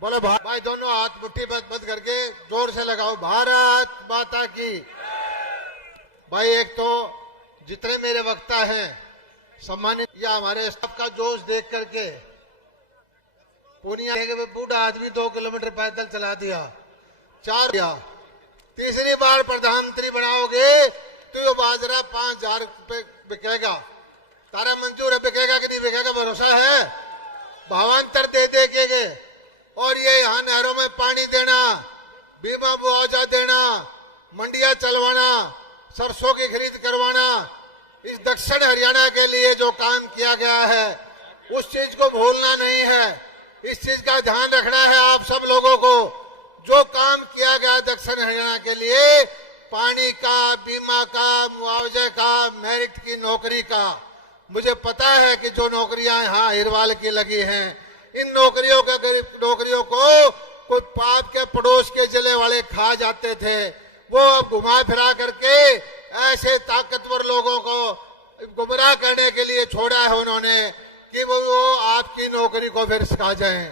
बोलो भाई, दोनों हाथ मुट्ठी बंद करके जोर से लगाओ, भारत माता की। भाई एक तो जितने मेरे वक्ता हैं सम्मानित, या हमारे स्टाफ का जोश देख करके पूर्णिया के बूढ़ा आदमी 2 किलोमीटर पैदल चला दिया, 4 दिया। तीसरी बार प्रधानमंत्री बनाओगे तो ये बाजरा 5,000 रुपए बिकेगा। तारा मंजूर है, बिकेगा कि नहीं बिकेगा, भरोसा है? भावांतर दे देंगे। और ये यहाँ नहरों में पानी देना, बीमा मुआवजा देना, मंडियां चलवाना, सरसों की खरीद करवाना, इस दक्षिण हरियाणा के लिए जो काम किया गया है उस चीज को भूलना नहीं है। इस चीज का ध्यान रखना है आप सब लोगों को। जो काम किया गया दक्षिण हरियाणा के लिए, पानी का, बीमा का, मुआवजे का, मेरिट की नौकरी का, मुझे पता है कि जो नौकरियां यहाँ हिरवाल की लगी हैं, इन नौकरियों के गरीब नौकरियों को कुछ पाप के पड़ोस के जिले वाले खा जाते थे, वो अब घुमा फिरा करके ऐसे ताकतवर लोगों को गुमराह करने के लिए छोड़ा है उन्होंने कि वो आपकी नौकरी को फिर सिखा जाए।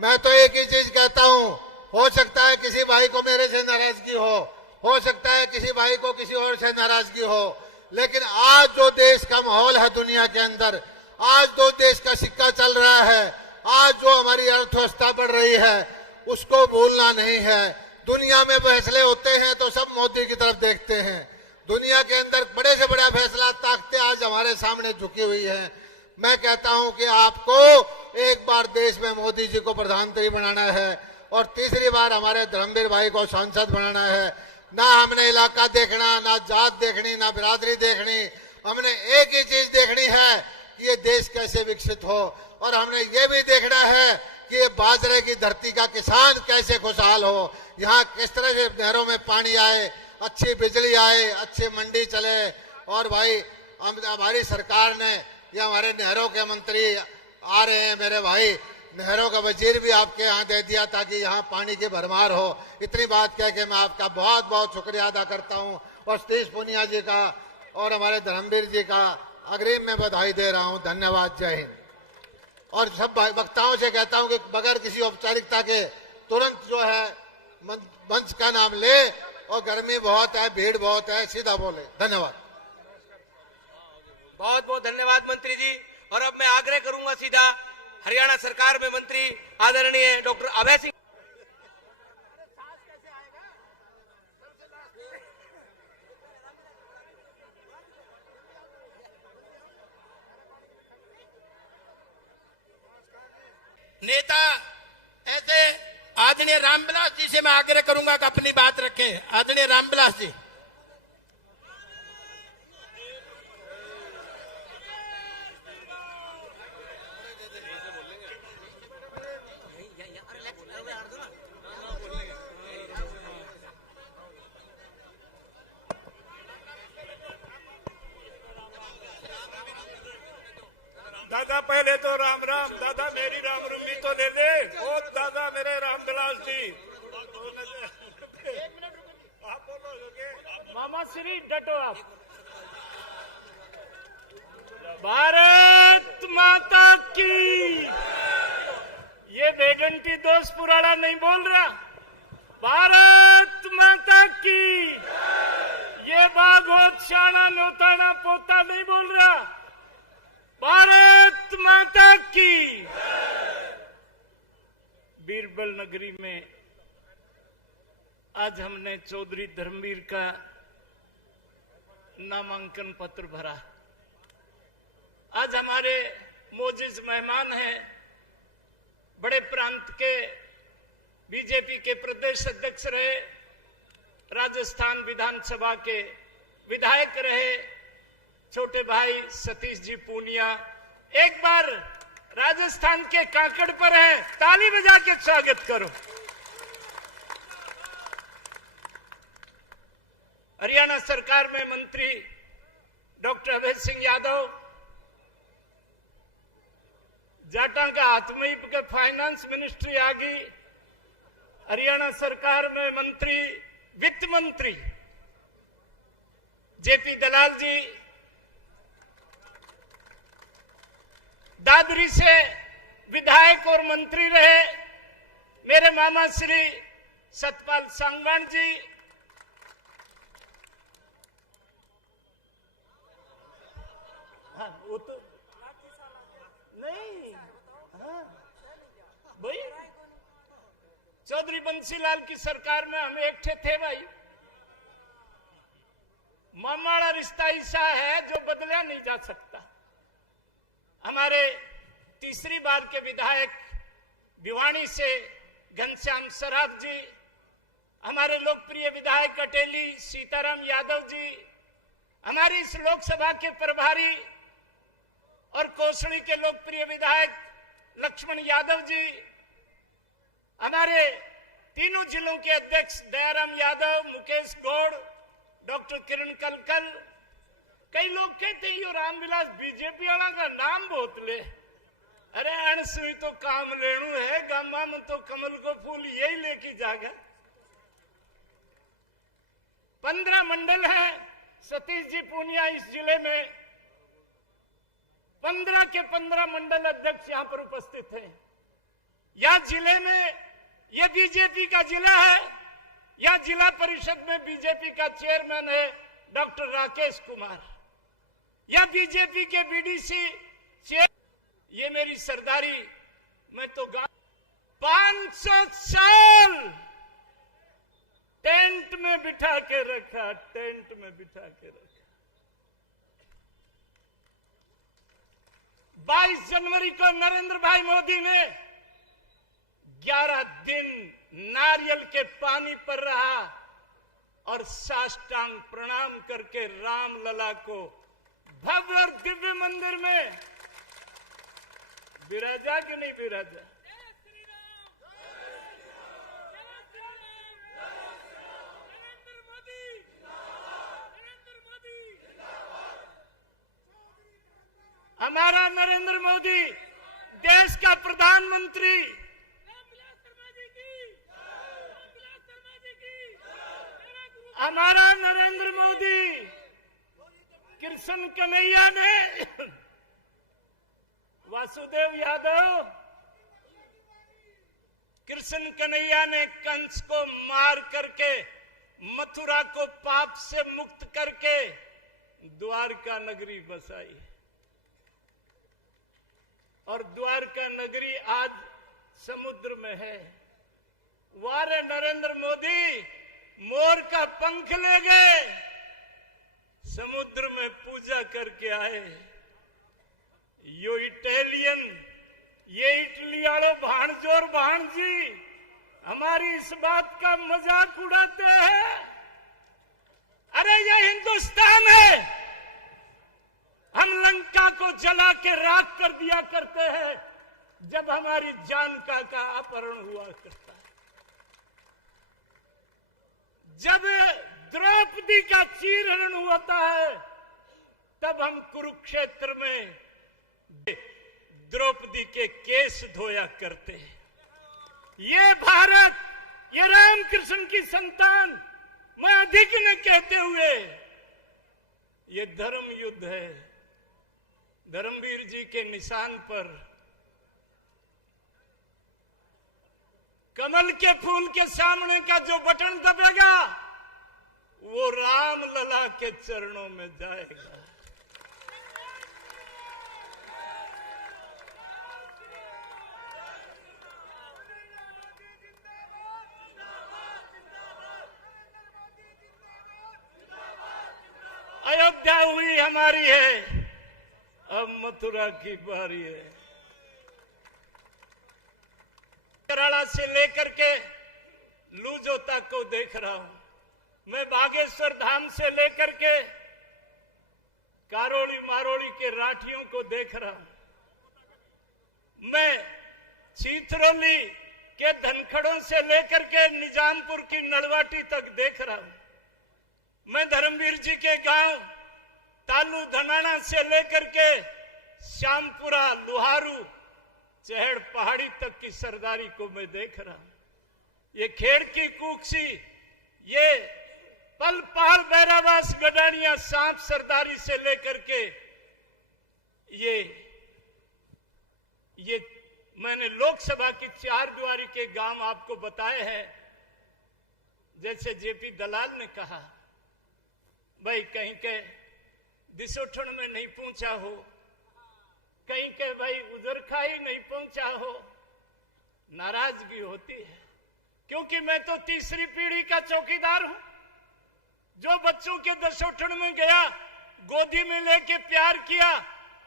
मैं तो एक ही चीज कहता हूं, हो सकता है किसी भाई को मेरे से नाराजगी हो सकता है किसी भाई को किसी और से नाराजगी हो, लेकिन आज जो देश का माहौल है दुनिया के अंदर, आज जो देश का सिक्का चल रहा है, आज जो हमारी अर्थव्यवस्था बढ़ रही है, उसको भूलना नहीं है। दुनिया में फैसले होते हैं तो सब मोदी की तरफ देखते हैं। दुनिया के अंदर बड़े से बड़ा फैसला ताकतें आज हमारे सामने झुकी हुई है। मैं कहता हूं कि आपको एक बार देश में मोदी जी को प्रधानमंत्री बनाना है और तीसरी बार हमारे धर्मवीर भाई को सांसद बनाना है। ना हमने इलाका देखना, ना जात देखनी, ना बिरादरी देखनी, हमने एक ही चीज देखनी है कि ये देश कैसे विकसित हो। और हमने ये भी देखना है कि ये बाजरे की धरती का किसान कैसे खुशहाल हो, यहाँ किस तरह से नहरों में पानी आए, अच्छी बिजली आए, अच्छी मंडी चले। और भाई हमारी सरकार ने, या हमारे नहरों के मंत्री आ रहे हैं मेरे भाई, नहरों का वजीर भी आपके यहाँ दे दिया ताकि यहाँ पानी की भरमार हो। इतनी बात कह के मैं आपका बहुत बहुत शुक्रिया अदा करता हूँ और सतीश पूनिया जी का और हमारे धर्मवीर जी का अग्रिम में बधाई दे रहा हूँ। धन्यवाद, जय हिंद। और सब वक्ताओं से कहता हूँ कि बगैर किसी औपचारिकता के तुरंत जो है मंच का नाम ले, और गर्मी बहुत है, भीड़ बहुत है, सीधा बोले। धन्यवाद। बहुत बहुत धन्यवाद मंत्री जी। और अब मैं आग्रह करूंगा सीधा हरियाणा सरकार में मंत्री आदरणीय डॉक्टर अभय सिंह। नेता ऐसे आदरणीय रामविलास जी से मैं आग्रह करूंगा कि अपनी बात रखें। आदरणीय रामविलास जी। दादा पहले तो राम राम। दादा मेरी राम रूमी तो ले ले। ओ दादा मेरे रामविलास जी, आप बोलोगे? मामा श्री डटो आप। भारत माता की। ये बेगंटी दोस्त पुराना नहीं बोल रहा। भारत माता की। ये बाघोत शाना नोताना पोता नहीं बोल रहा। भारत माता की। बीरबल नगरी में आज हमने चौधरी धर्मवीर का नामांकन पत्र भरा। आज हमारे मोजिज मेहमान हैं, बड़े प्रांत के बीजेपी के प्रदेश अध्यक्ष रहे, राजस्थान विधानसभा के विधायक रहे, छोटे भाई सतीश जी पूनिया। एक बार राजस्थान के काकड़ पर है, ताली बजा के स्वागत करो। हरियाणा सरकार में मंत्री डॉक्टर अभय सिंह यादव, जाटा का हाथ में ही फाइनेंस मिनिस्ट्री आ गई। हरियाणा सरकार में मंत्री, वित्त मंत्री जेपी दलाल जी, दादरी से विधायक और मंत्री रहे, मेरे मामा श्री सतपाल सांगवान जी, हाँ वो तो नहीं, हाँ भाई चौधरी बंसीलाल की सरकार में हम एक थे भाई। मामाड़ा रिश्ता ऐसा है जो बदला नहीं जा सकता। हमारे तीसरी बार के विधायक भिवानी से घनश्याम सराफ जी, हमारे लोकप्रिय विधायक अटेली सीताराम यादव जी, हमारी इस लोकसभा के प्रभारी और कोसली के लोकप्रिय विधायक लक्ष्मण यादव जी, हमारे तीनों जिलों के अध्यक्ष दयाराम यादव, मुकेश गौड़, डॉक्टर किरण कलकल। कई लोग कहते हैं यो रामविलास बीजेपी वाला का नाम बहुत ले। अरे अणसुई तो काम लेणु है, गामा में तो कमल को फूल यही लेके जागा। 15 मंडल है। सतीश जी पूनिया इस जिले में 15 के 15 मंडल अध्यक्ष यहां पर उपस्थित हैं। या जिले में यह बीजेपी का जिला है, या जिला परिषद में बीजेपी का चेयरमैन है डॉक्टर राकेश कुमार, या बीजेपी के बीडीसी चेयर। ये मेरी सरदारी, मैं तो 500 साल टेंट में बिठा के रखा, टेंट में बिठा के रखा। 22 जनवरी को नरेंद्र भाई मोदी ने 11 दिन नारियल के पानी पर रहा और साष्टांग प्रणाम करके राम लला को भव्य और दिव्य मंदिर में विराजा कि नहीं विराजा? हमारा नरेंद्र मोदी देश का प्रधानमंत्री, हमारा नरेंद्र मोदी कृष्ण कन्हैया ने, वासुदेव यादव, कृष्ण कन्हैया ने कंस को मार करके मथुरा को पाप से मुक्त करके द्वारका नगरी बसाई। और द्वारका नगरी आज समुद्र में है। वारे नरेंद्र मोदी मोर का पंख ले गए, समुद्र में पूजा करके आए। यो इटालियन, ये इटली वाले भाणजोर भाणजी हमारी इस बात का मजाक उड़ाते हैं। अरे ये हिंदुस्तान है। हम लंका को जला के राख कर दिया करते हैं जब हमारी जानका का अपहरण हुआ करता है। जब द्रौपदी का चीरहरण होता है तब हम कुरुक्षेत्र में द्रौपदी के केस धोया करते हैं। ये भारत, ये रामकृष्ण की संतान, मैं अधिक न कहते हुए, ये धर्म युद्ध है। धर्मवीर जी के निशान पर कमल के फूल के सामने का जो बटन दबेगा वो राम लला के चरणों में जाएगा। अयोध्या हुई हमारी है, अब मथुरा की बारी है। केरला से लेकर के लूजो तक को देख रहा हूं। मैं बागेश्वर धाम से लेकर के कारोली मारोली के राठियों को देख रहा हूं। मैं चीथरोली के धनखड़ों से लेकर के निजामपुर की नड़वाटी तक देख रहा हूं। मैं धर्मवीर जी के गांव तालू धनाना से लेकर के श्यामपुरा, लुहारू, चहड़ पहाड़ी तक की सरदारी को मैं देख रहा हूं। ये खेड़ की कुक्सी, ये पलपाल, बैरावास, गडानिया, सांप सरदारी से लेकर के ये मैंने लोकसभा की 4 द्वारी के गांव आपको बताए हैं। जैसे जेपी दलाल ने कहा, भाई कहीं के दिसोठन में नहीं पहुंचा हो, कहीं के भाई उजरखाई नहीं पहुंचा हो, नाराजगी होती है। क्योंकि मैं तो तीसरी पीढ़ी का चौकीदार हूं, जो बच्चों के दसोठन में गया, गोदी में लेके प्यार किया।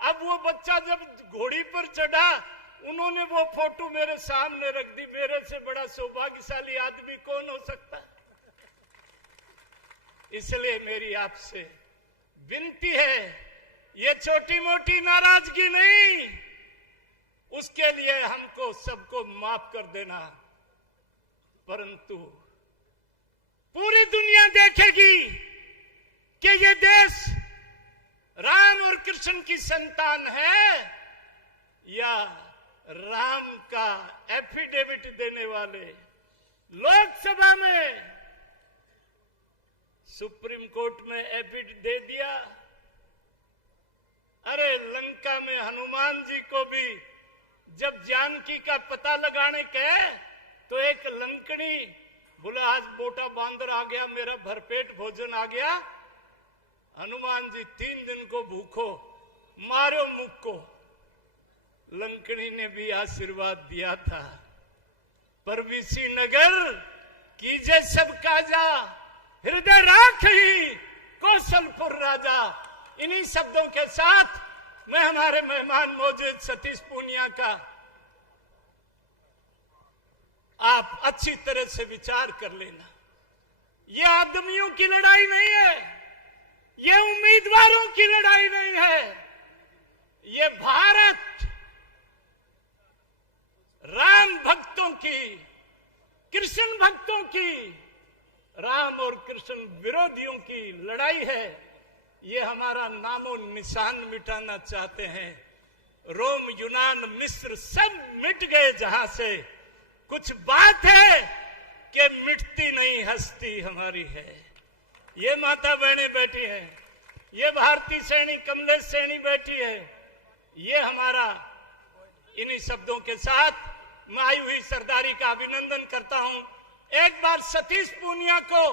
अब वो बच्चा जब घोड़ी पर चढ़ा, उन्होंने वो फोटो मेरे सामने रख दी। मेरे से बड़ा सौभाग्यशाली आदमी कौन हो सकता है? इसलिए मेरी आपसे विनती है, ये छोटी मोटी नाराजगी नहीं, उसके लिए हमको सबको माफ कर देना। परंतु पूरी दुनिया देखेगी कि ये देश राम और कृष्ण की संतान है या राम का एफिडेविट देने वाले। लोकसभा में सुप्रीम कोर्ट में एफिडेविट दे दिया। अरे लंका में हनुमान जी को भी जब जानकी का पता लगाने गए तो एक लंकनी बोला, आज मोटा बांदर आ गया, मेरा भरपेट भोजन आ गया। हनुमान जी 3 दिन को भूखो, मारो मुख को। लंकनी ने भी आशीर्वाद दिया था, पर विसी नगर कीजे सब काजा, हृदय राख ही कौशलपुर राजा। इन्हीं शब्दों के साथ मैं हमारे मेहमान मौजूद सतीश पूनिया का आप अच्छी तरह से विचार कर लेना। ये आदमियों की लड़ाई नहीं है, ये उम्मीदवारों की लड़ाई नहीं है, ये भारत राम भक्तों की, कृष्ण भक्तों की, राम और कृष्ण विरोधियों की लड़ाई है। ये हमारा नामो निशान मिटाना चाहते हैं। रोम, यूनान, मिस्र सब मिट गए जहां से। कुछ बात है कि मिटती नहीं हस्ती हमारी है। ये माता बहनें बैठी हैं, ये भारती सैनी कमलेश सैनी बैठी है। ये हमारा, इन्हीं शब्दों के साथ मैं आई हुई सरदारी का अभिनंदन करता हूं। एक बार सतीश पूनिया को,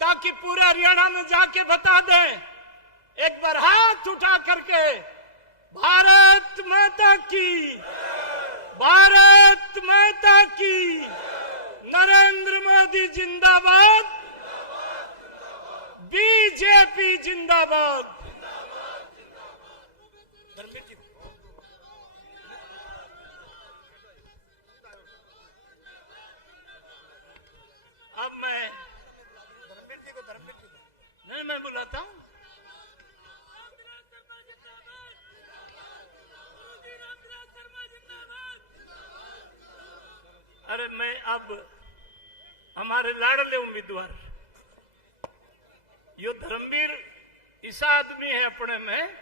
ताकि पूरा हरियाणा में जाके बता दें, एक बार हाथ उठा करके, भारत माता की, भारत माता की, नरेंद्र मोदी जिंदाबाद, बीजेपी जिंदाबाद। अब मैं बुलाता हूं। अरे मैं अब हमारे लाडले उम्मीदवार, यो धर्मवीर ऐसा आदमी है अपने में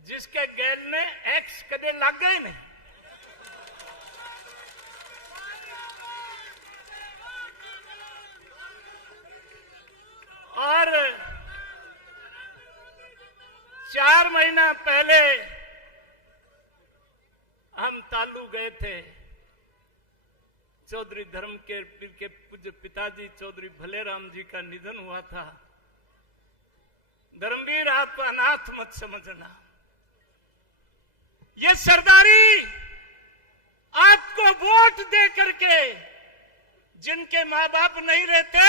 जिसके गैल ने एक्स कदे लग गए नहीं। और 4 महीना पहले हम तालू गए थे। चौधरी धर्म के पीर के पूज्य पिताजी चौधरी भलेराम जी का निधन हुआ था। धर्मवीर, आप अनाथ मत समझना। ये सरदारी आपको वोट दे करके, जिनके मां बाप नहीं रहते,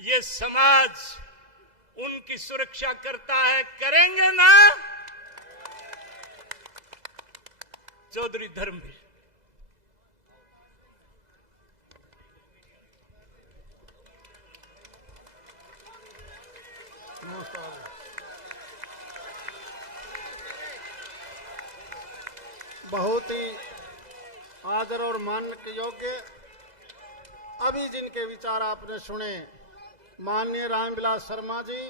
ये समाज उनकी सुरक्षा करता है। करेंगे ना चौधरी धर्मवीर? बहुत ही आदर और मान के योग्य अभी जिनके विचार आपने सुने, माननीय रामविलास शर्मा जी,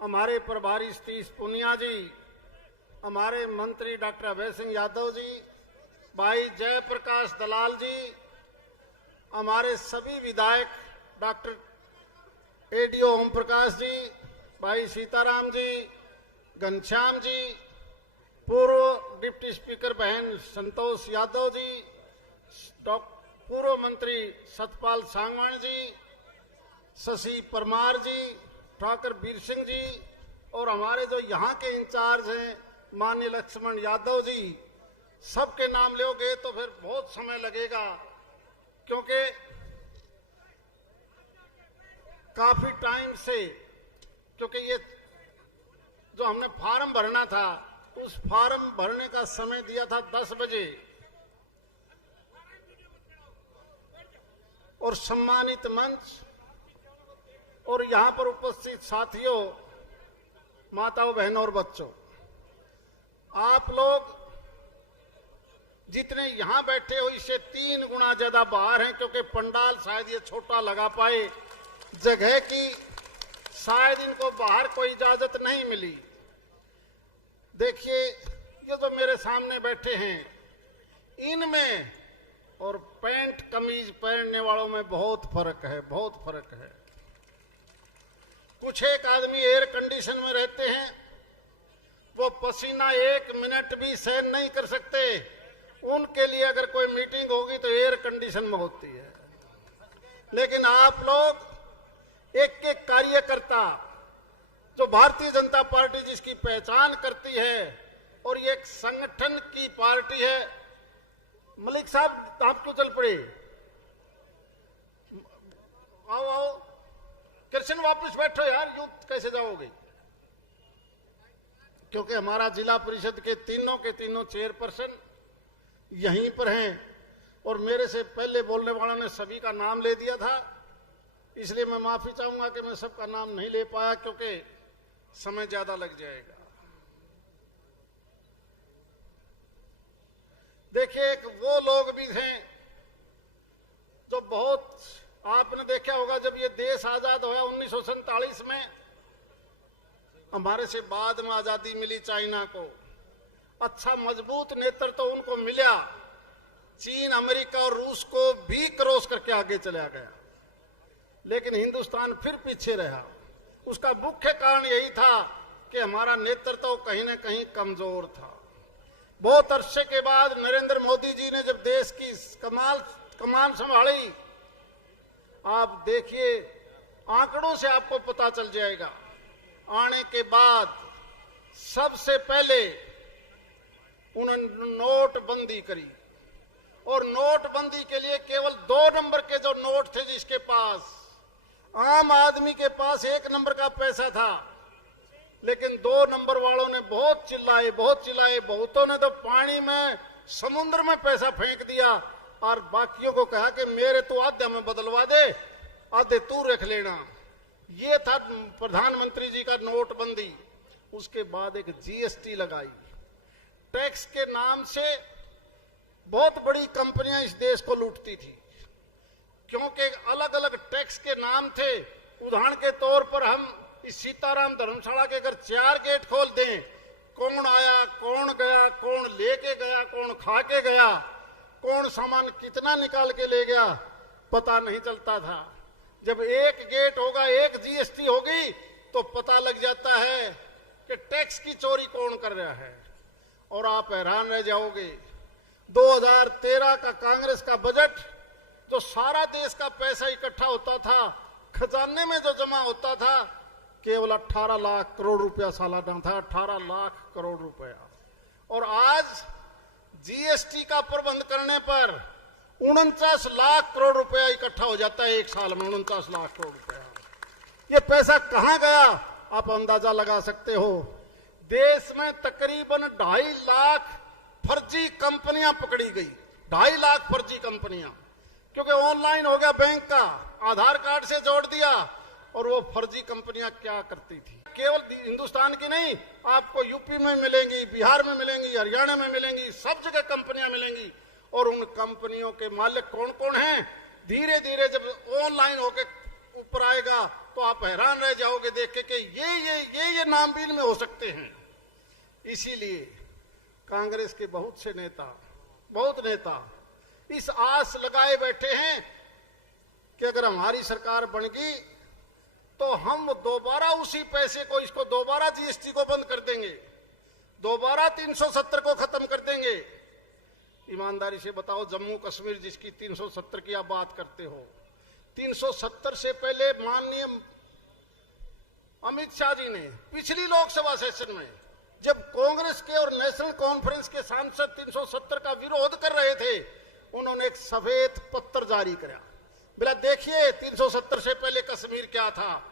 हमारे प्रभारी सतीश पूनिया जी, हमारे मंत्री डॉक्टर अभय सिंह यादव जी, भाई जयप्रकाश दलाल जी, हमारे सभी विधायक डॉक्टर एडीओ ओम प्रकाश जी, भाई सीताराम जी, घनश्याम जी, पूर्व डिप्टी स्पीकर बहन संतोष यादव जी, पूर्व मंत्री सतपाल सांगवान जी, शशि परमार जी, ठाकुर वीर सिंह जी और हमारे जो यहाँ के इंचार्ज हैं माननीय लक्ष्मण यादव जी, सबके नाम लोगे तो फिर बहुत समय लगेगा, क्योंकि काफी टाइम से, क्योंकि ये जो हमने फार्म भरना था उस फार्म भरने का समय दिया था 10 बजे और सम्मानित मंच और यहां पर उपस्थित साथियों, माताओं, बहनों और बच्चों, आप लोग जितने यहां बैठे हो इससे 3 गुना ज्यादा बाहर हैं, क्योंकि पंडाल शायद ये छोटा लगा पाए, जगह की शायद इनको बाहर कोई इजाजत नहीं मिली। देखिए ये जो मेरे सामने बैठे हैं, इनमें और पैंट कमीज पहनने वालों में बहुत फर्क है, बहुत फर्क है। कुछ एक आदमी एयर कंडीशन में रहते हैं, वो पसीना 1 मिनट भी सहन नहीं कर सकते, उनके लिए अगर कोई मीटिंग होगी तो एयर कंडीशन में होती है। लेकिन आप लोग एक एक कार्यकर्ता, जो भारतीय जनता पार्टी जिसकी पहचान करती है और ये एक संगठन की पार्टी है। मलिक साहब आप क्यों चल पड़े? आओ आओ, कृष्ण वापस बैठो यार, यूं कैसे जाओगे? क्योंकि हमारा जिला परिषद के तीनों चेयरपर्सन यहीं पर हैं और मेरे से पहले बोलने वाला ने सभी का नाम ले दिया था, इसलिए मैं माफी चाहूंगा कि मैं सबका नाम नहीं ले पाया, क्योंकि समय ज्यादा लग जाएगा। देखिए एक वो लोग भी हैं जो बहुत, आपने देखा होगा जब ये देश आजाद हुआ 1947 में, हमारे से बाद में आजादी मिली चाइना को, अच्छा मजबूत नेतृत्व तो उनको मिला, चीन, अमेरिका और रूस को भी क्रॉस करके आगे चला गया, लेकिन हिंदुस्तान फिर पीछे रहा। उसका मुख्य कारण यही था कि हमारा नेतृत्व कहीं न कहीं कमजोर था। बहुत अरसे के बाद नरेंद्र मोदी जी ने जब देश की कमान संभाली, आप देखिए आंकड़ों से आपको पता चल जाएगा, आने के बाद सबसे पहले उन्होंने नोटबंदी करी और नोटबंदी के लिए केवल 2 नंबर के जो नोट थे, जिसके पास आम आदमी के पास 1 नंबर का पैसा था, लेकिन 2 नंबर वालों ने बहुत चिल्लाए, बहुतों ने तो पानी में, समुद्र में पैसा फेंक दिया और बाकियों को कहा कि मेरे तो आधे में बदलवा दे, आधे तू रख लेना। ये था प्रधानमंत्री जी का नोटबंदी। उसके बाद एक जीएसटी लगाई, टैक्स के नाम से बहुत बड़ी कंपनियां इस देश को लूटती थी, क्योंकि अलग अलग टैक्स के नाम थे। उदाहरण के तौर पर हम इस सीताराम धर्मशाला के अगर 4 गेट खोल दें, कौन आया, कौन गया, कौन लेके गया, कौन खा के गया, कौन सामान कितना निकाल के ले गया, पता नहीं चलता था। जब एक गेट होगा, एक जीएसटी होगी, तो पता लग जाता है कि टैक्स की चोरी कौन कर रहा है। और आप हैरान रह जाओगे, 2013 का कांग्रेस का बजट, जो सारा देश का पैसा इकट्ठा होता था, खजाने में जो जमा होता था, केवल 18 लाख करोड़ रुपया सालाना था, 18 लाख करोड़ रुपया। और आज जीएसटी का प्रबंध करने पर 49 लाख करोड़ रुपया इकट्ठा हो जाता है एक साल में, 49 लाख करोड़ रुपया। ये पैसा कहां गया आप अंदाजा लगा सकते हो। देश में तकरीबन 2.5 लाख फर्जी कंपनियां पकड़ी गई, 2.5 लाख फर्जी कंपनियां, क्योंकि ऑनलाइन हो गया बैंक का, आधार कार्ड से जोड़ दिया। और वो फर्जी कंपनियां क्या करती थी, केवल हिंदुस्तान की नहीं, आपको यूपी में मिलेंगी, बिहार में मिलेंगी, हरियाणा में मिलेंगी, सब जगह कंपनियां मिलेंगी। और उन कंपनियों के मालिक कौन कौन हैं, धीरे धीरे जब ऑनलाइन होके ऊपर आएगा तो आप हैरान रह जाओगे देख के कि ये नामबीन में हो सकते हैं। इसीलिए कांग्रेस के बहुत नेता इस आस लगाए बैठे हैं कि अगर हमारी सरकार बन गई तो हम दोबारा उसी पैसे को, इसको दोबारा जीएसटी को बंद कर देंगे। दोबारा 370 को खत्म कर देंगे। ईमानदारी से बताओ, जम्मू कश्मीर जिसकी 370 की आप बात करते हो, 370 से पहले माननीय अमित शाह जी ने पिछली लोकसभा सेशन में जब कांग्रेस के और नेशनल कॉन्फ्रेंस के सांसद 370 का विरोध कर रहे थे, उन्होंने एक सफेद पत्र जारी किया। मेरा देखिए 370 से पहले कश्मीर क्या था।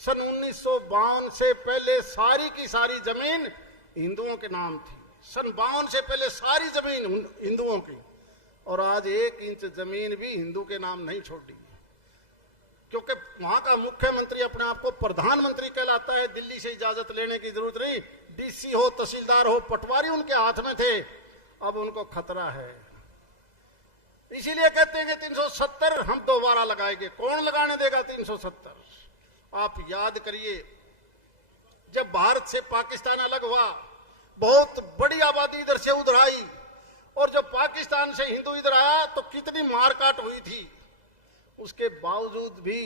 सन 1952 से पहले सारी की सारी जमीन हिंदुओं के नाम थी। सन 52 से पहले सारी जमीन हिंदुओं की, और आज 1 इंच जमीन भी हिंदू के नाम नहीं छोड़ी, क्योंकि वहां का मुख्यमंत्री अपने आप को प्रधानमंत्री कहलाता है। दिल्ली से इजाजत लेने की जरूरत नहीं, डीसी हो, तहसीलदार हो, पटवारी उनके हाथ में थे, अब उनको खतरा है। इसीलिए कहते हैं कि 370 हम दोबारा लगाएंगे। कौन लगाने देगा 370? आप याद करिए, जब भारत से पाकिस्तान अलग हुआ, बहुत बड़ी आबादी इधर से उधर आई, और जब पाकिस्तान से हिंदू इधर आया तो कितनी मारकाट हुई थी। उसके बावजूद भी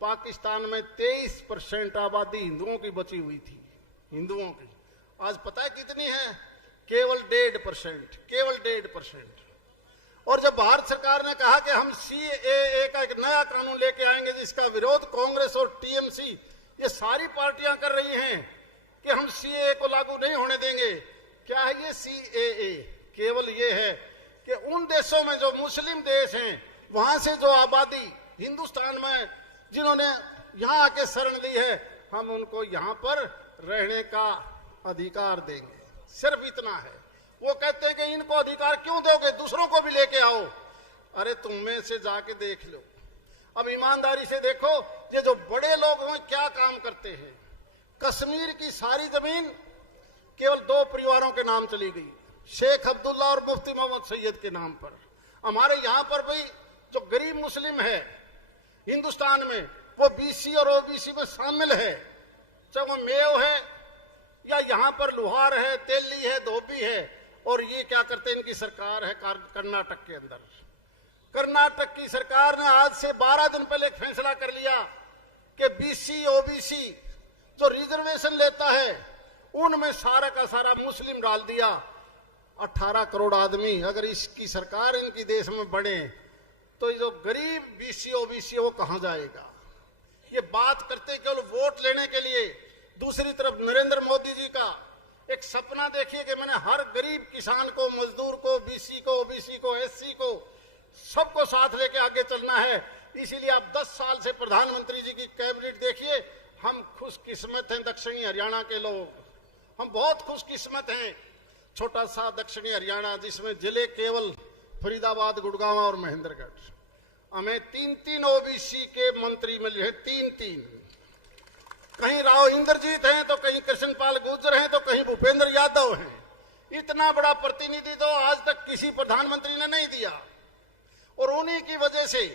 पाकिस्तान में 23% आबादी हिंदुओं की बची हुई थी, हिंदुओं की। आज पता है कितनी है? केवल 1.5%, केवल 1.5%। और जब भारत सरकार ने कहा कि हम CAA का एक नया कानून लेके आएंगे जिसका विरोध कांग्रेस और TMC ये सारी पार्टियां कर रही हैं कि हम CAA को लागू नहीं होने देंगे। क्या है ये CAA? केवल ये है कि उन देशों में जो मुस्लिम देश हैं, वहां से जो आबादी हिंदुस्तान में जिन्होंने यहां आके शरण ली है, हम उनको यहां पर रहने का अधिकार देंगे। सिर्फ इतना है। वो कहते हैं कि इनको अधिकार क्यों दोगे, दूसरों को भी लेके आओ। अरे तुम में से जाके देख लो। अब ईमानदारी से देखो, ये जो बड़े लोग हैं क्या काम करते हैं। कश्मीर की सारी जमीन केवल 2 परिवारों के नाम चली गई, शेख अब्दुल्ला और मुफ्ती मोहम्मद सैयद के नाम पर। हमारे यहां पर भी जो गरीब मुस्लिम है हिंदुस्तान में, वो BC और OBC में शामिल है, चाहे वो मेव है या यहां पर लुहार है, तेली है, धोबी है। और ये क्या करते हैं, इनकी सरकार है कर्नाटक के अंदर। कर्नाटक की सरकार ने आज से 12 दिन पहले एक फैसला कर लिया कि BC OBC जो रिजर्वेशन लेता है उनमें सारा का सारा मुस्लिम डाल दिया। 18 करोड़ आदमी अगर इसकी सरकार इनकी देश में बने तो ये जो गरीब BC OBC वो कहां जाएगा। ये बात करते केवल वोट लेने के लिए। दूसरी तरफ नरेंद्र मोदी जी का एक सपना देखिए कि मैंने हर गरीब किसान को, मजदूर को, BC को, OBC को, SC को, सबको साथ लेके आगे चलना है। इसीलिए आप 10 साल से प्रधानमंत्री जी की कैबिनेट देखिए। हम खुशकिस्मत हैं दक्षिणी हरियाणा के लोग, हम बहुत खुशकिस्मत हैं। छोटा सा दक्षिणी हरियाणा जिसमें जिले केवल फरीदाबाद, गुड़गांव और महेंद्रगढ़। हमें 3 OBC के मंत्री मिले हैं, 3। कहीं राव इंद्रजीत हैं तो कहीं कृष्णपाल गुर्जर हैं तो कहीं भूपेंद्र यादव हैं। इतना बड़ा प्रतिनिधि तो आज तक किसी प्रधानमंत्री ने नहीं दिया। और उन्हीं की वजह से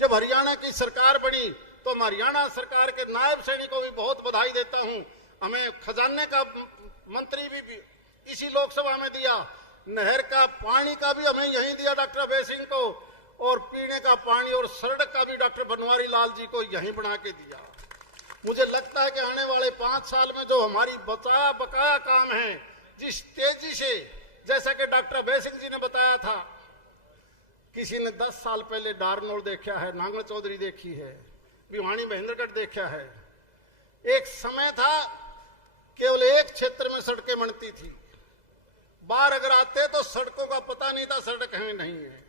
जब हरियाणा की सरकार बनी तो मैं हरियाणा सरकार के नायब सैनिक को भी बहुत बधाई देता हूं। हमें खजाने का मंत्री भी इसी लोकसभा में दिया, नहर का पानी का भी हमें यहीं दिया डॉक्टर अभय सिंह को, और पीने का पानी और सड़क का भी डॉक्टर बनवारी लाल जी को यहीं बना के दिया। मुझे लगता है कि आने वाले 5 साल में जो हमारी बकाया काम है, जिस तेजी से, जैसा कि डॉक्टर अभय सिंह जी ने बताया था, किसी ने 10 साल पहले डारनोल देखा है, नांगल चौधरी देखी है, भिवानी महेंद्रगढ़ देखा है। एक समय था केवल एक क्षेत्र में सड़कें बनती थी, बाहर अगर आते तो सड़कों का पता नहीं था सड़क है नहीं है।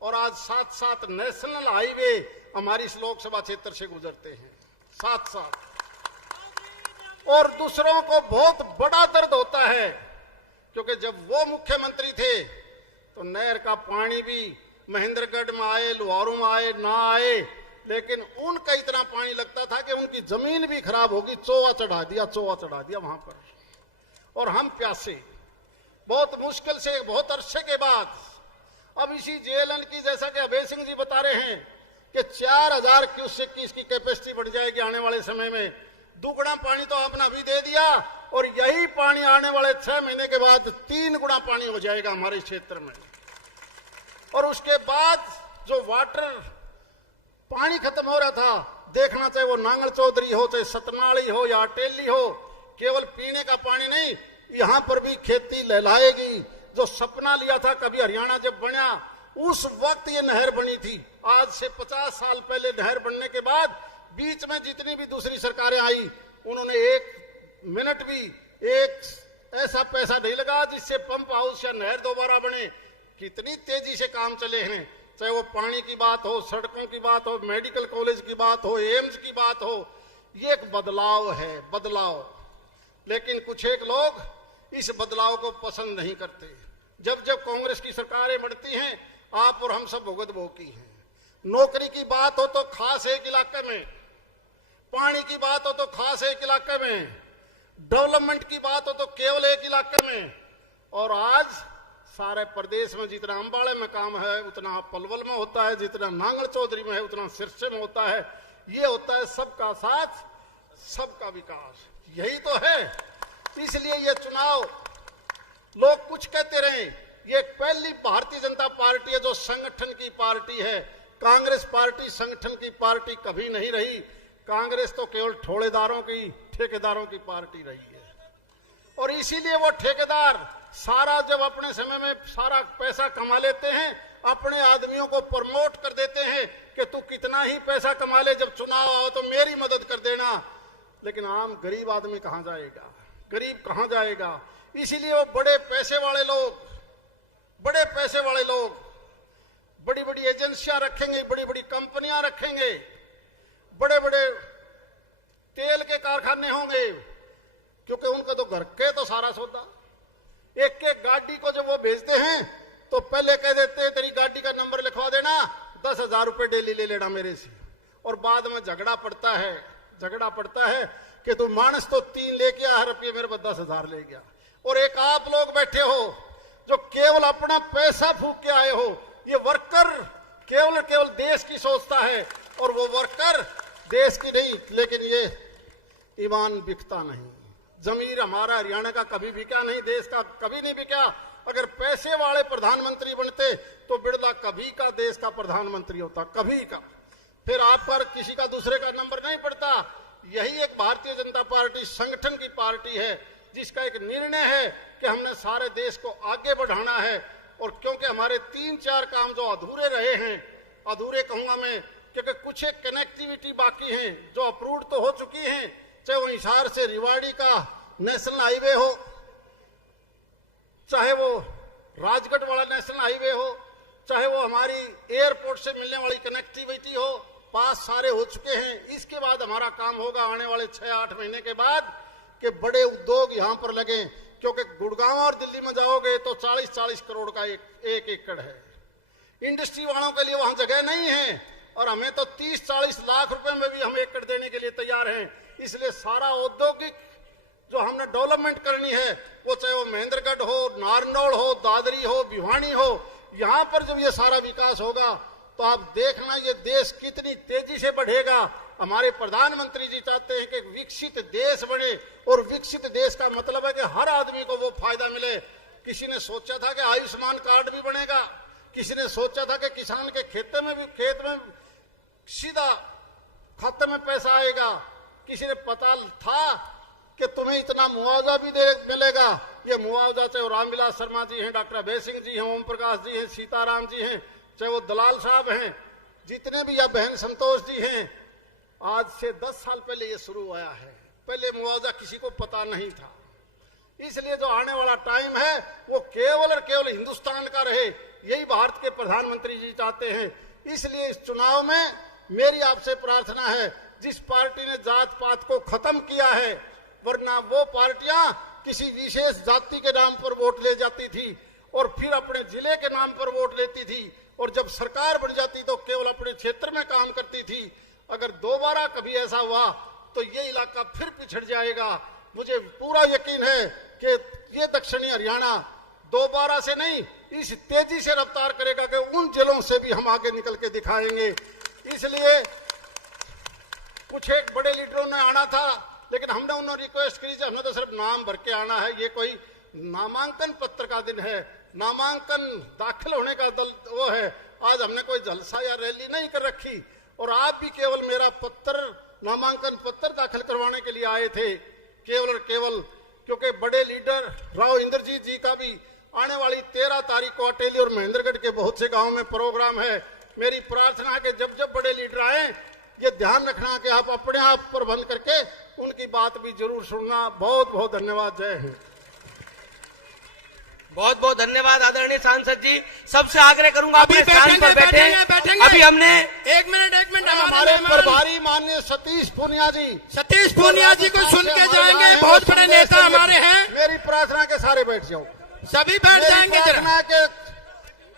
और आज 7 नेशनल हाईवे हमारी इस लोकसभा क्षेत्र से गुजरते हैं, 7। और दूसरों को बहुत बड़ा दर्द होता है, क्योंकि जब वो मुख्यमंत्री थे तो नहर का पानी भी महेंद्रगढ़ में आए, लुहारू में आए, ना आए, लेकिन उनका इतना पानी लगता था कि उनकी जमीन भी खराब होगी। चोआ चढ़ा दिया वहां पर, और हम प्यासे बहुत मुश्किल से बहुत अरसे के बाद अब इसी JLN की, जैसा कि अभय सिंह जी बता रहे हैं कि 4000 क्यूसेक की इसकी कैपेसिटी बढ़ जाएगी आने वाले समय में। दुगुना पानी तो आपने अभी दे दिया, और यही पानी आने वाले 6 महीने के बाद 3 गुना पानी हो जाएगा हमारे क्षेत्र में। और उसके बाद जो वाटर पानी खत्म हो रहा था, देखना चाहे वो नांगल चौधरी हो, चाहे सतनाली हो या अटेली हो, केवल पीने का पानी नहीं, यहां पर भी खेती लहलाएगी। जो सपना लिया था कभी हरियाणा जब बना, उस वक्त ये नहर बनी थी। आज से 50 साल पहले नहर बनने के बाद बीच में जितनी भी दूसरी सरकारें आई, उन्होंने एक मिनट भी एक ऐसा पैसा नहीं लगा जिससे पंप हाउस या नहर दोबारा बने। कितनी तेजी से काम चले हैं, चाहे वो पानी की बात हो, सड़कों की बात हो, मेडिकल कॉलेज की बात हो, एम्स की बात हो। ये एक बदलाव है, बदलाव। लेकिन कुछ एक लोग इस बदलाव को पसंद नहीं करते। जब जब कांग्रेस की सरकारें बढ़ती हैं, आप और हम सब भुगत भोगी हैं। नौकरी की बात हो तो खास एक इलाके में, पानी की बात हो तो खास एक इलाके में, डेवलपमेंट की बात हो तो केवल एक इलाके में। और आज सारे प्रदेश में जितना अंबाड़े में काम है उतना पलवल में होता है, जितना नांगल चौधरी में है उतना सिरसे में होता है। ये होता है सबका साथ सबका विकास, यही तो है। इसलिए ये चुनाव, लोग कुछ कहते रहे, ये पहली भारतीय जनता पार्टी है जो संगठन की पार्टी है। कांग्रेस पार्टी संगठन की पार्टी कभी नहीं रही। कांग्रेस तो केवल ठोड़ेदारों की, ठेकेदारों की पार्टी रही है। और इसीलिए वो ठेकेदार सारा जब अपने समय में सारा पैसा कमा लेते हैं, अपने आदमियों को प्रमोट कर देते हैं कि तू कितना ही पैसा कमा ले, जब चुनाव आओ तो मेरी मदद कर देना। लेकिन आम गरीब आदमी कहां जाएगा, गरीब कहां जाएगा? इसीलिए वो बड़े पैसे वाले लोग बड़ी बड़ी एजेंसियां रखेंगे, बड़ी बड़ी कंपनियां रखेंगे, बड़े बड़े तेल के कारखाने होंगे, क्योंकि उनका तो घर के तो सारा सौदा। एक एक गाड़ी को जब वो भेजते हैं तो पहले कह देते हैं तेरी गाड़ी का नंबर लिखवा देना, 10,000 रुपए डेली ले लेना मेरे से। और बाद में झगड़ा पड़ता है कि तू मानस तो 3 लेके आया, रुपये मेरे पास 10,000 ले गया। और एक आप लोग बैठे हो जो केवल अपना पैसा फूक के आए हो। ये वर्कर केवल देश की सोचता है, और वो वर्कर देश की नहीं। लेकिन ये ईमान बिकता नहीं। जमीर हमारा हरियाणा का कभी बिका नहीं, देश का कभी नहीं बिका। अगर पैसे वाले प्रधानमंत्री बनते तो बिरला कभी का देश का प्रधानमंत्री होता, कभी का। फिर आप पर किसी का दूसरे का नंबर नहीं पड़ता। यही एक भारतीय जनता पार्टी संगठन की पार्टी है, जिसका एक निर्णय है कि हमने सारे देश को आगे बढ़ाना है। और क्योंकि हमारे 3-4 काम जो अधूरे रहे हैं, अधूरे कहूंगा मैं, क्योंकि कुछ एक कनेक्टिविटी बाकी है जो अप्रूव्ड तो हो चुकी है, चाहे वो हिसार से रिवाड़ी का नेशनल हाईवे हो, चाहे वो राजगढ़ वाला नेशनल हाईवे हो, चाहे वो हमारी एयरपोर्ट से मिलने वाली कनेक्टिविटी हो, पास सारे हो चुके हैं। इसके बाद हमारा काम होगा आने वाले 6-8 महीने के बाद कि बड़े उद्योग यहां पर लगे। क्योंकि गुड़गांव और दिल्ली में जाओगे तो 40-40 करोड़ का एक एकड़ है। इंडस्ट्री वालों के लिए वहां जगह नहीं है, और हमें तो 30-40 लाख रुपए में भी हम एकड़ देने के लिए तैयार हैं। इसलिए सारा औद्योगिक जो हमने डेवलपमेंट करनी है, वो चाहे वो महेंद्रगढ़ हो, नारनौल हो, दादरी हो, भिवानी हो, यहां पर जब ये सारा विकास होगा तो आप देखना ये देश कितनी तेजी से बढ़ेगा। हमारे प्रधानमंत्री जी चाहते हैं कि विकसित देश बने, और विकसित देश का मतलब है कि हर आदमी को वो फायदा मिले। किसी ने सोचा था कि आयुष्मान कार्ड भी बनेगा, किसी ने सोचा था कि किसान के खेत में सीधा खाते में पैसा आएगा, किसी ने पता था कि तुम्हें इतना मुआवजा भी मिलेगा। ये मुआवजा चाहे रामविलास शर्मा जी हैं, डॉक्टर अभय सिंह जी हैं, ओम प्रकाश जी हैं, सीताराम जी हैं, चाहे वो दलाल साहब हैं, जितने भी, या बहन संतोष जी हैं, आज से 10 साल पहले ये शुरू हुआ है। पहले मुआवजा किसी को पता नहीं था। इसलिए जो आने वाला टाइम है वो केवल और केवल हिंदुस्तान का रहे, यही भारत के प्रधानमंत्री जी चाहते हैं। इसलिए इस चुनाव में मेरी आपसे प्रार्थना है, जिस पार्टी ने जात पात को खत्म किया है, वरना वो पार्टियां किसी विशेष जाति के नाम पर वोट ले जाती थी और फिर अपने जिले के नाम पर वोट लेती थी, और जब सरकार बढ़ जाती तो केवल अपने क्षेत्र में काम करती थी। अगर दोबारा कभी ऐसा हुआ तो ये इलाका फिर पिछड़ जाएगा। मुझे पूरा यकीन है कि ये दक्षिणी हरियाणा दोबारा से नहीं, इस तेजी से रफ्तार करेगा कि उन जिलों से भी हम आगे निकल के दिखाएंगे। इसलिए कुछ एक बड़े लीडरों ने आना था, लेकिन हमने उन्हें रिक्वेस्ट करी, हमने तो सिर्फ नाम भर के आना है। ये कोई नामांकन पत्र का दिन है, नामांकन दाखिल होने का वो है। आज हमने कोई जलसा या रैली नहीं कर रखी, और आप भी केवल मेरा पत्र, नामांकन पत्र दाखिल करवाने के लिए आए थे, केवल और केवल क्योंकि बड़े लीडर राव इंद्रजीत जी का भी आने वाली 13 तारीख को अटेली और महेंद्रगढ़ के बहुत से गांव में प्रोग्राम है। मेरी प्रार्थना है कि जब जब बड़े लीडर आए ये ध्यान रखना कि आप अपने आप प्रबंध करके उनकी बात भी जरूर सुनना। बहुत बहुत धन्यवाद। जय हिंद। बहुत बहुत धन्यवाद आदरणीय सांसद जी। सबसे आग्रह करूंगा अभी अपने स्थान पर बैठेंगे। अभी हमने एक मिनट हमारे प्रभारी माननीय सतीश पूनिया जी, सतीश पूनिया जी को सुन के जाएंगे। बहुत बड़े नेता हमारे हैं। मेरी प्रार्थना के सारे बैठ जाओ। सभी बैठ जाएंगे। जरा प्रार्थना के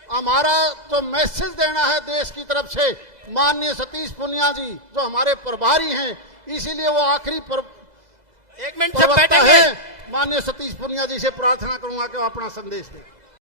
हमारा तो मैसेज देना है देश की तरफ से माननीय सतीश पूनिया जी जो हमारे प्रभारी हैं, इसीलिए वो आखिरी एक मिनट सब बैठेंगे। माननीय सतीश पूनिया जी से प्रार्थना करूंगा कि वो अपना संदेश दें।